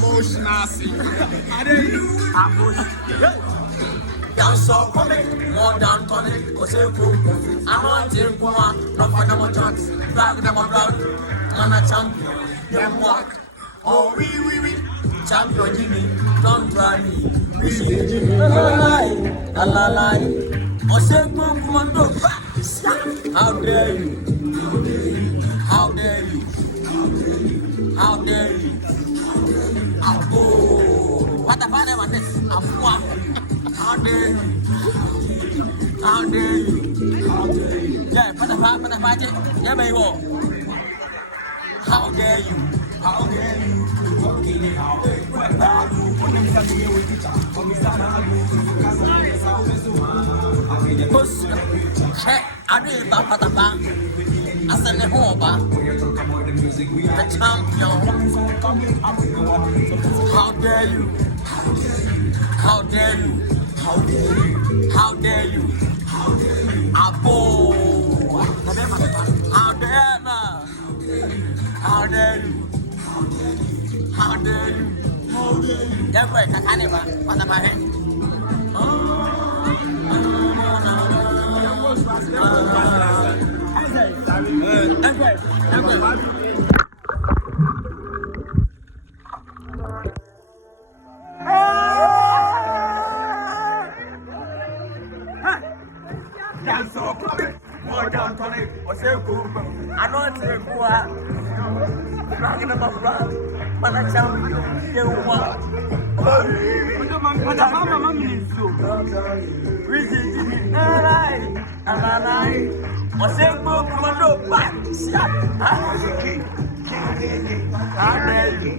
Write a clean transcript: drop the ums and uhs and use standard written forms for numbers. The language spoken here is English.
Emotional scene. Down so coming, more down coming, cause I'm not in Puma, no for no chance, black number blood, man a champion, young walk, oh we, champion Jimmy, don't try me, we see Jimmy, la la la, or say commando, how dare you, how dare you, how dare you, oh, what about them on this, I'm one. How dare you? How dare you? How dare you? Yeah, put the fight. Yeah, baby. How dare you? How dare you? Check. I do it, Papa. I send it home, the champion. How dare you? How dare you? How dare you? How dare you? How dare you? Apo! How dare you? How dare you? How dare you? That's right, I can't even. What about him? More down tonic, or say, I know it's a good rocking up a rock, but I tell you, you want. But the mama is so. Reason to be alive, or say, go, come on, back. How dare you?